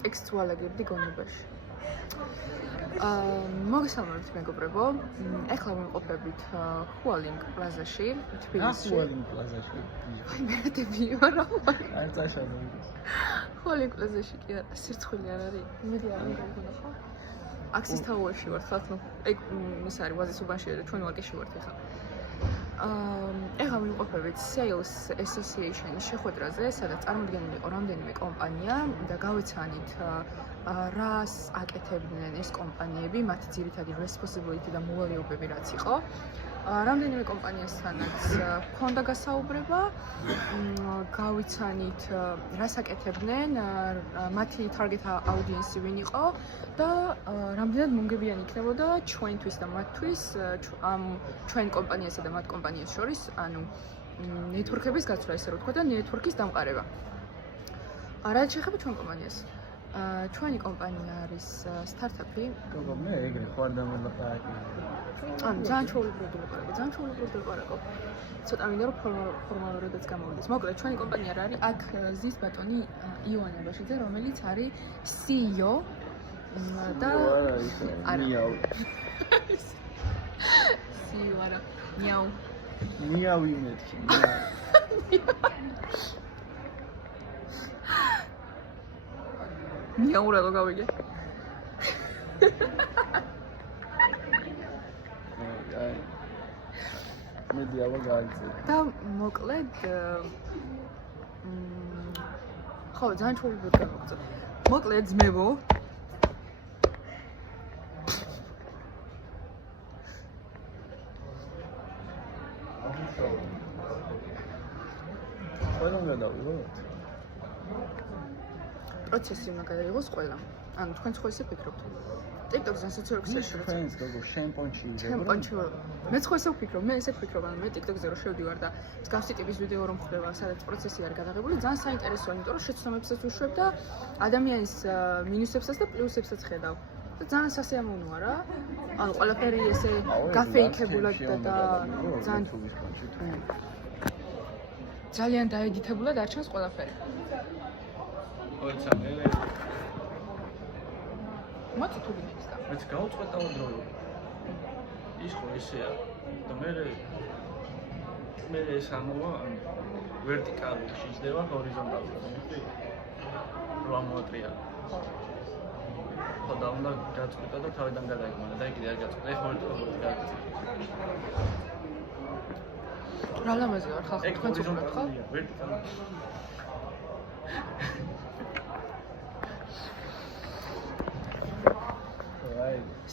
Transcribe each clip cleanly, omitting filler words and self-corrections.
ტექსტს ვალაგებდი გონებაში. მოგესალმებით მეგობრებო. ეხლა ვიმყოფებით ხუალინგ პლაზაში, თბილისში. ხუალინგ პლაზაში. მერტები არა. არ წაშალო. ხუალინგ პლაზაში კი არა, სირცხვილი არ არის. იმედი არ მოგიგონა ხო? აქსის თაუაში ვარ ხალხ, ის არის ვაზის უბანში და ჩვენ ვაკეში ვართ ახლა. ეხლა ვიმყოფებით Sales Association-ის შეხვედრაზე, სადაც წარმოდგენილი იყო რამდენიმე კომპანია და გავეცანით რას აკეთებდნენ ეს კომპანიები, მათი ძირითადი responsibility და მოვალეობები რაც იყო. რამდენიმე კომპანიასთანაც ჰქონდა გასაუბრება, გავიცანით რას აკეთებდნენ, მათი target audience ვინ იყო და რამდენად მომგებიანი იქნებოდა ჩვენთვის და მათთვის ჩვენ კომპანიასა და მათ კომპანიას შორის, ანუ ნეტვორკების გაცვლა, ესე რომ ვთქვა და ნეტვორკის დამყარება. რაც შეეხება ჩვენ კომპანიას. ჩვენი კომპანია არის სტარტაპი. გოგო მე ეგრე ხო არ დამელაპარაკე. ანუ ძალიან ჩვეულებრივი ლაპარაკობ. ცოტა მინდა რომ ფორმალურადაც გამოვიდეს. მოკლედ ჩვენი კომპანია რა არის? აქ ზის ბატონი ივანე ბაშიძე, რომელიც არის CEO და მიაუ. CEO არა. მიაუ. მიაუ მეთქი. მიაუ რა გავიგე? მე დიავა გაიწე. და მოკლედ ხო ძალიან ჩვეულებრივი გამოგწევ. მოკლედ ძმებო ყველამ გადავიღოთ. პროცესი უნდა გადაიღოს ყველა. ანუ თქვენ ხო ისე ფიქრობთ? TikTok-ზე სოციალურ ქსელში ფრენს გოგო შემპონჩი მე ხო ისე ვფიქრობ, მე ესე ვფიქრობ, ანუ მე TikTok-ზე რო შევდივარ და მსგავსი ტიპის ვიდეო რომ ხდება, სადაც პროცესი არის გადაღებული, ძალიან საინტერესოა, იმიტომ რომ შეცდომებსაც ვუშვებ და ადამიანის მინუსებსაც და პლუსებსაც ხედავ. და ძალიან სასიამოვნოა რა. ანუ ყველაფერი ესე გაფეიქებულად და ძალიან დაედიტებულად არ ჩანს ყველაფერი. ოცა მე მოწი თუ გინდა. მეც გავწყვეტავ დრო. ის ხო ესეა და მე ეს ამოვა ვერტიკალურად შეჯდება ჰორიზონტალურად. რო ამოატრია. ხო და უნდა გაწყვეტა და თავიდან გადაიგმანა და კიდე არ გაწყვეტა ეს ჰორიზონტალურად გაიწყვეტა. რა ლამაზი ვარ ხალხი თქვენ უყურებთ ხო? ვერტიკალურად.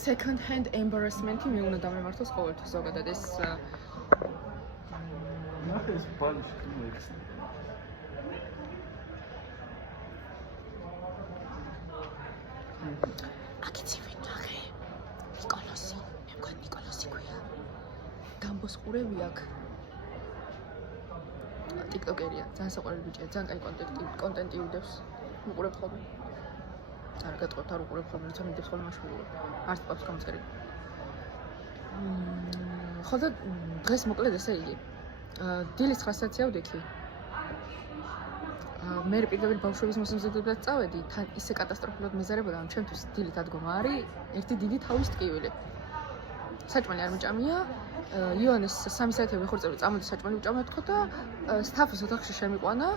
Second hand embarrassment-ი მე უნდა დამემართოს ყოველთვის ზოგადად ეს ნახე ეს პანჩი თუმეც აკიცი ვინახე ნიკოლოსი მე მგონი ნიკოლოსი ქვია გამბოს ყურები აქ TikTok-ერია ძალიან საყვარელი ბიჭია ძალიან კაი კონტენტი უდევს უყურებ ხოლმე არ გატყობთ არ უყურებ ხოლმე როცა მიდევს ხოლმე მაშინ არც პავს გამწერილი ხო და დღეს მოკლედ ესე იგი დილის 9-ია ვდექი მე პირდაპირ ბავშვების მოსამზადებლად წავედი თან ისე კატასტროფულად მეზარებოდა რომ ჩემთვის დილით ადგომა არის ერთი დიდი თავის ტკივილი საჭმელი არ მიჭამია იონეს 3 საათი ვიხორწები წამოდი საჭმელი ვჭამე თქო და სტაფის ოთახში შემიყვანა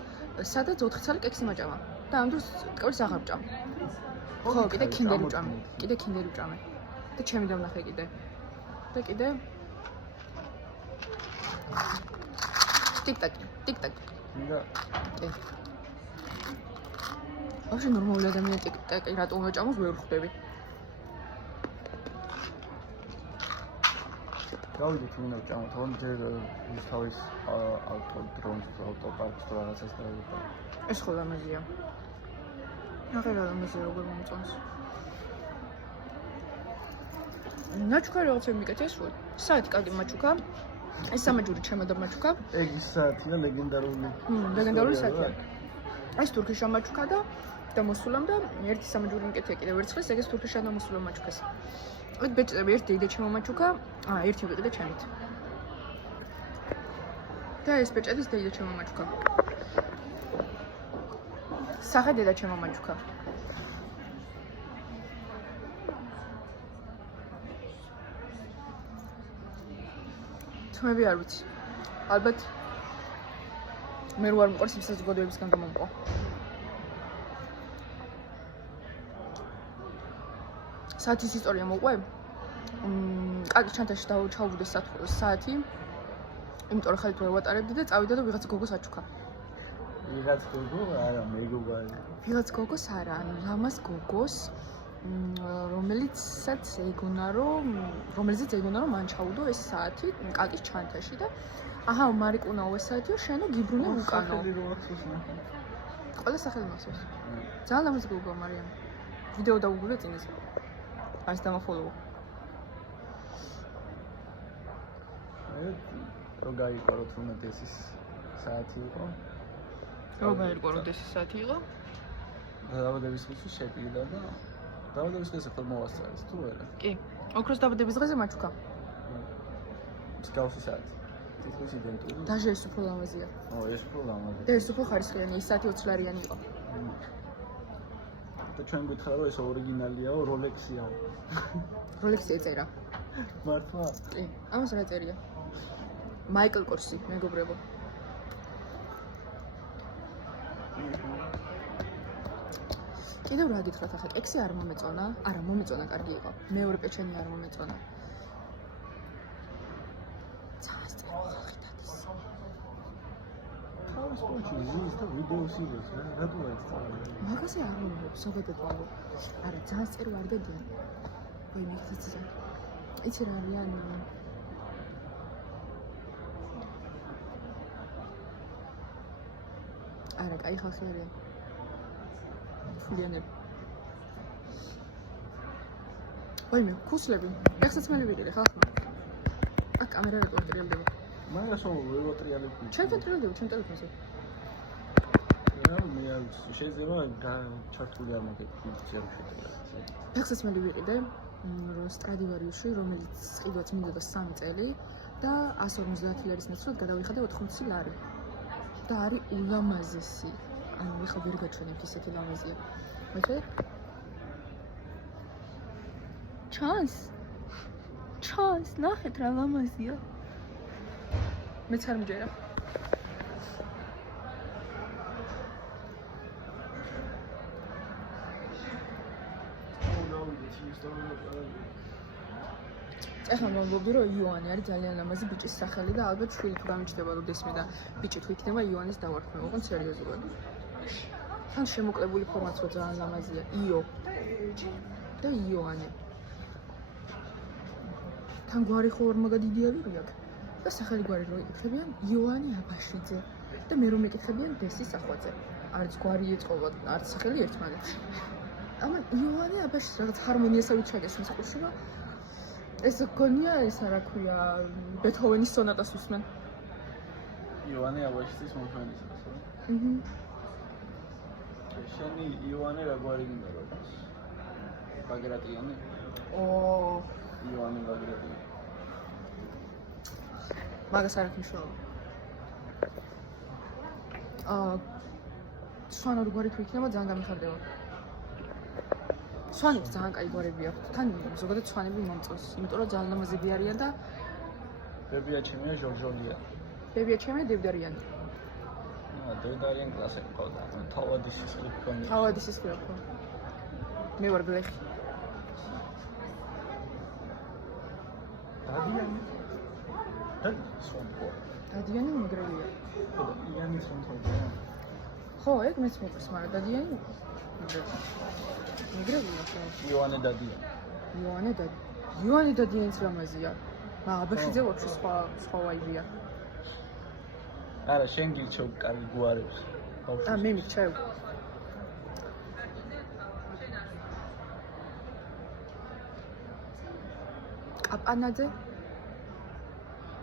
სადაც 4 წელი კექსი მაჭამა და ამ დროს ტკივილს აღარ ვჭამ ხო კიდე კინდერი ვჭამე და ჩემი დამნახე კიდე და კიდე ტიკ-ტაკი და ვაფშე ნორმალური ადამიანი ტიკ-ტაკი რატომ ვაჭამოს ვერ ვხვდები გავიდეთ უნდა ვჭამოთ თორემ ჯერ ის თავის ავტოდრომს ავტოპარკს თუ რაღაცას დავიღო ეს ხო ლამაზია აღარ ლამაზია როგორ მომწონს ნაჩუქა რაღაცა მიკეთე სულ საათი კარგი მაჩუქა ეს სამაჯური ჩემადა მაჩუქა ეგ ის საათია ლეგენდარული საათია ეს თურქიშა მაჩუქა და მოსულამ და ერთი სამაჯური მიკეთე კიდე ვერცხლის ეგ ეს თურქიშა და მოსულამ მაჩუქეს ეგ ბეჭდები ერთი იდე ჩემო მაჩუქა ერთი ვიყიდე ჩემით და ეს ბეჭედის და იდე ჩემო მაჩუქა სახე დედა ჩემო მაჩუქა თმები არ ვიცი. ალბათ მე რო არ მიყვარს ის საზოგადოებისგან გამომყვა. საათის ისტორია მოყვე. კაკის ჩანთაში ჩავუვიდეს საათი. იმიტომ რომ ხალით ვერ ვატარებდი და წავიდა და ვიღაც გოგოს აჩუქა. ვიღაც გოგო, არა, მეგობა. ვიღაც გოგოს არა, ანუ ლამას გოგოს, რომელიცაც ეგონა რომ მან ჩაუდო ეს საათი კაკის ჩანთაში და აჰა, მარიკუნაო ეს საათიო, შენო გიბრუნე უკანო. ყველა სახელი მახსოვს. ძალიან ლამაზი გოგოა მარიამი. ვიდეო დავუგულე წინას. არის დამახოლო. რომ გაიყვაროთ რომ ეს საათი იყო. რომ გაიყვაროთ ეს საათი იყო. დაბადების დღეში შეპირდა და დაბადების დღეზე ხომ მოვასწარეს თუ არა? კი. ოქროს დაბადების დღეზე მაჩუქა. მსგავსი საათი. თითქოს იდენტური. დაჟე ეს უფრო ლამაზია. ეს უფრო ლამაზია. და ეს უფრო ხარისხიანი, ეს საათი 20 ლარიანი იყო. და ჩვენ გითხრა რომ ეს ორიგინალიაო, როლექსიაო. როლექსი ეწერა. მართლა? კი. ამას რა წერია? მაიკლ კორსი, მეგობრებო. კიდევ რა გითხრათ ახლა, კექსი არ მომეწონა? არა, მომეწონა, კარგი იყო. მეორე პეჩენი არ მომეწონა. ცას წერო ხალხი დადის. თავის კონჩი ზის და ვიდეოს იღებს რა, რატო არის წავალი? მაგაზე არ მომეწონა, ზოგადად ვარო. არა, ძალიან წერო არ დადიან. ვაი, მიხცი. იცი რა არიან? არა, კაი ხალხი არიან. ფულიანები. ვაიმე, ქუსლები. ეხსაც მე ვიყიდე ხალხმა. აქ კამერა რატო ტრიალდება? მაგას რომ ვეუტრიალებ. ჩვენ ვეტრიალდება ჩვენ ტელეფონზე. რა მე არ ვიცი, შეიძლება ჩართული არ მოგეკითხი შეიძლება. ეხსაც მე ვიყიდე სტრადივარიუსში, რომელიც ყიდვაც მინდოდა 3 წელი და 150 ლარის ნაცვლად გადავიხადე 80 ლარი. და არის ულამაზესი. ანუ ეხლა ვერ გაჩვენებ ისეთი ლამაზია. მოიხედე? ჩანს, ნახეთ რა ლამაზია. მეც არ მიჯერა. ეხლა მომბობდი რომ იოანე არის ძალიან ლამაზი ბიჭის სახელი და ალბათ შვილი თუ გამიჩნდება რომ დესმე და ბიჭი თუ იქნება იოანეს დავარქმე, ოღონ სერიოზულად. თან შემოკლებული ფორმაცია ძალიან ლამაზია, იო და იოანე. თან გვარი ხო არ მაგა დიდი არ აქვს და სახელი გვარი რო იკითხებიან იოანე აბაშიძე და მე რომ ეკითხებიან დესი სახვაძე. არც გვარი ეწყობა, არც სახელი ერთმანეთში. ამან იოანე აბაშიძე რაღაც ჰარმონიასავით ჩაგეს მის ყურში და ეს გონია ეს რა ქვია ბეთჰოვენის სონატას უსმენ. იოანე აბაშიძის მომხმარებელს. შენი იოანე რა გვარი გინდა როგორც? ბაგრატიანი? იოანე ბაგრატიანი. მაგას არ აქვს მნიშვნელობა. სვანად გვარი თუ იქნება ძალიან გამიხარდება. სვანებს ძალიან კაი გვარები აქვს. თან ზოგადად სვანები მომწონს, იმიტომ რომ ძალიან ლამაზები არიან და ბებია ჩემია ჟორჟოლია. ბებია ჩემია დევდარიანი. დევდარიან კლასები ყავდა. თავადი სისხლი ქონდა. თავადი სისხლი აქვს. მე ვარ გლეხი. დადიანი. სონთო. დადიანი მეგრელია. დადიანი სონთოა. ხო, ეგ მეც მეწს, მაგრამ დადიანი მეგრელია ხო? იოანე დადიანი. იოანე დადიანიც ლამაზია. მაგრამ აბაშიძე ვაფშე სხვა ვაიბია. არა, შენ გირჩევ კარგი გვარებს. მე მიქჩევ.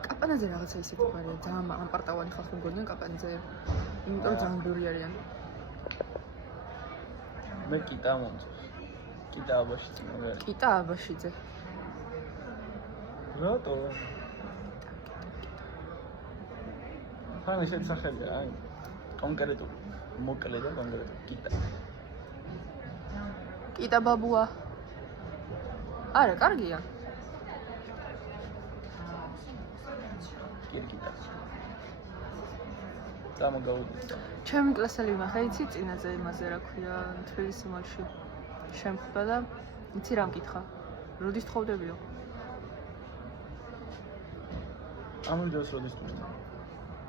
კაპანაძე რაღაცა ისეთი გვარია, ძალიან ამპარტავანი ხალხი მგონია კაპანაძე. იმიტომ რომ ძალიან ბევრი არიან. მე კიტა მომწონს. კიტა აბაშიძე მაგარი. კიტა აბაშიძე. რატო? თან ესეთ სახელია, აი. კონკრეტული. მოკლე და კონკრეტული კიტა. კიტა ბაბუა. არა, კარგია. კირკიტა. Წამოგავიდეთ. ჩემი კლასელი მახა იცი წინაზე იმაზე რა ქვია თბილისის მოლში შემხვდა და იცი რა მკითხა როდის თხოვდებიო ამ ვიდეოს როდის თვით?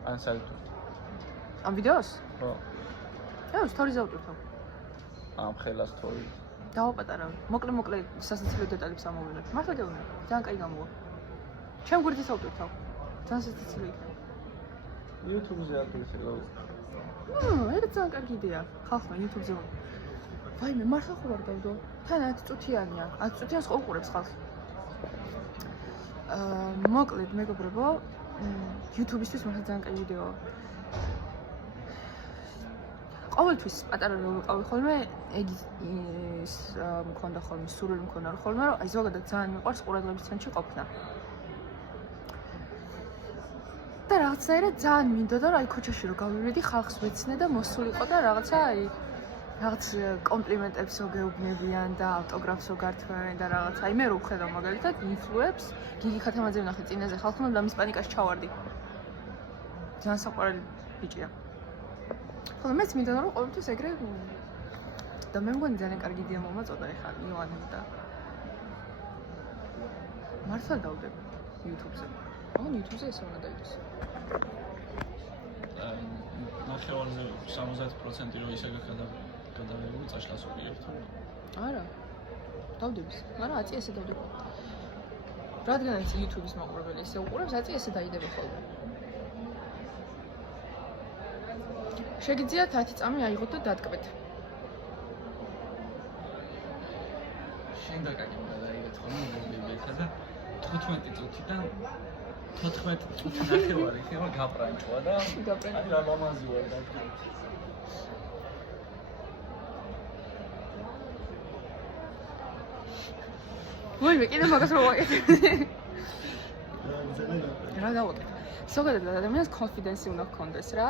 ან საერთოდ? ამ ვიდეოს? ხო. სტორიზე ავტვირთავ. ამ ხელას თორი. დავაპატარავ. მოკლე სასაცილო დეტალებს ამოვიღებ. მართლა გეუბნები. ძალიან კაი გამოვა. ჩემ გვერდით ავტვირთავ. ძალიან სასაცილო იქნება. YouTube-ზე აკეთებ. ეგ ძალიან კარგი იდეა. ხალხმა YouTube-ზე. ვაიმე, მართლა ხო ვარ დავდო. თან 10 წუთიანია. 10 წუთიანს ხო უყურებს ხალხი. მოკლედ მეგობრებო, YouTube-ისთვის მართლა ძალიან კაი ვიდეოა. ყოველთვის პატარა რომ ვიყავი ხოლმე, ეგ ის მქონდა ხოლმე, სურვილი მქონდა ხოლმე, რომ აი ზოგადად ძალიან მიყვარს ყურადღების ცენტრში ყოფნა. და რაღაცნაირად ძალიან მინდოდა რომ აი ქუჩაში რომ გავივედი, ხალხს ვეცნე და მოსულიყო და რაღაცა აი რაღაც კომპლიმენტებსო გეუბნებიან და ავტოგრაფსო გართმევენ და რაღაც. აი მე რო ვხედავ მაგალითად ინფლუებს, გიგი ხათამაძე ვნახე წინაზე ხალხმა და მის პანიკაში ჩავარდი. ძალიან საყვარელი ბიჭია. ხოლო მეც მინდოდა რომ ყოველთვის ეგრე და მე მგონი ძალიან კარგი იდეა მომაწოდა ეხლა იოანემ და მართლა დავდებ YouTube-ზე. ან YouTube-ზე ესე უნდა დაიდეს. ნახევარზე 70% რო ისე გადავებული წაშლას უყიებთ. არა. დავდების. მაგრამ აწი ესე დავდებ. რადგანაც YouTube-ის მაყურებელი ესე უყურებს, აწი ესე დაიდება ხოლმე. შეგიძლიათ 10 წამი აიღოთ და დატკბეთ. შენ დაკაკებდა დაიღეთ ხოლმე მობილბექა და 15 წუთიდან 14 წუთი ნახევარი ხება გაპრანჭვა და აი რა მამაზი ვარ და ვაიმე, კიდე მაგას რო ვაკეთებ. რა გავაკეთე? ზოგადად ადამიანს კონფიდენსი უნდა ჰქონდეს რა.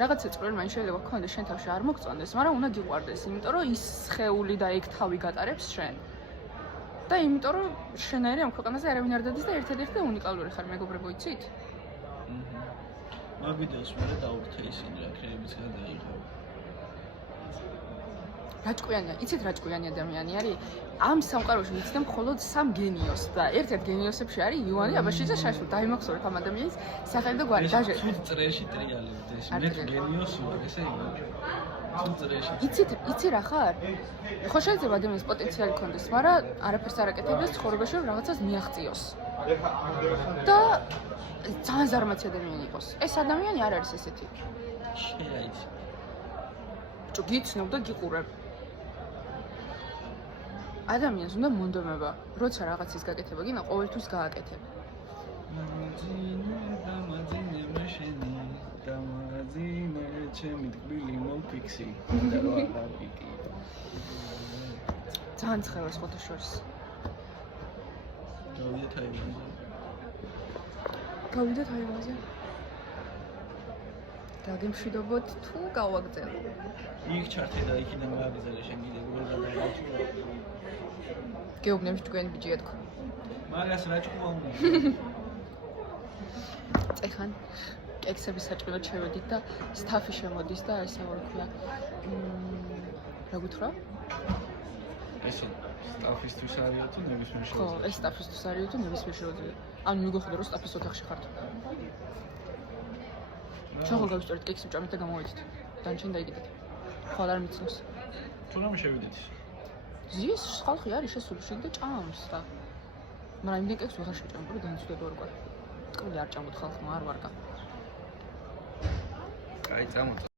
რაღაცა წვრილი მაინც შეიძლება გქონდეს შენ თავში არ მოგწონდეს, მაგრამ უნდა გიყვარდეს, იმიტომ რომ ის სხეული და ეგ თავი გატარებს შენ. და იმიტომ რომ შენაირი ამ ქვეყანაზე არავინ არ დადის და ერთადერთი და უნიკალური ხარ, მეგობრებო, იცით? მაგ ვიდეოს მე დავვრთე ისინი რა ქრეებიც გადაიღო. რა ჭკვიანი, იცით რა ჭკვიანი ადამიანი არის? ამ სამყაროში ვიცი მხოლოდ 3 გენიოს და ერთ-ერთ გენიოსებში არის იოანე აბაშიძე შაშუ. დაიმახსოვრებ ამ ადამიანის სახელი და გვარი. დაჟე. თუ წრეში ტრიალებდი ეს მე გენიოსი ვარ, ესე იგი. თუ წრეში. იცი რა ხარ? ხო შეიძლება ადამიანის პოტენციალი ქონდეს, მაგრამ არაფერს არ აკეთებს ცხოვრებაში რომ რაღაცას მიაღწიოს. და ძალიან ზარმაცი ადამიანი იყოს. ეს ადამიანი არ არის ესეთი. შეაიცი. ბიჭო, გიცნობ და გიყურებ. ადამიანს უნდა მონდომება, როცა რაღაცის გაკეთება გინდა, ყოველთვის გააკეთებ. დამაძინე მაშენი, დამაძინე ჩემი თბილი მოფიქსი და რა დავიკი. ძალიან ცხელს ხოთა შორს. გავიდეთ აივანზე. გავიდეთ აივანზე. გაგემშვიდობოთ თუ გავაგზავნო. იქ ჩართე და იქიდან გააგზავნე შენ კიდე გულ გადააჭრო. გეუბნებს თქვენ ბიჭია თქო. მაგას რა ჭკუა უნდა? ეხან კექსების საჭმელად შევედით და სტაფი შემოდის და ესე რა ქვია. რა გითხრა? ესე სტაფისთვის არისო თუ ნებისმიერ ხო, ეს სტაფისთვის არისო თუ ნებისმიერ შეუძლია. ან მიგოხდა რომ სტაფის ოთახში ხართ. ჩახალ გავისწორეთ კექსი ვჭამეთ და გამოვიდეთ. დანჩენ დაიგიდეთ. ხო, არ მიცნობს. თუ რამე შევიდეთ? ზის ხალხი არის შესული შეგ და ჭამს და. მაგრამ იმდენ კექს ვეღარ შეჭამ, რომ განიცდოდა ორკვარ. ტყილი არ ჭამოთ ხალხმა, არ ვარგა. კაი, წამოწ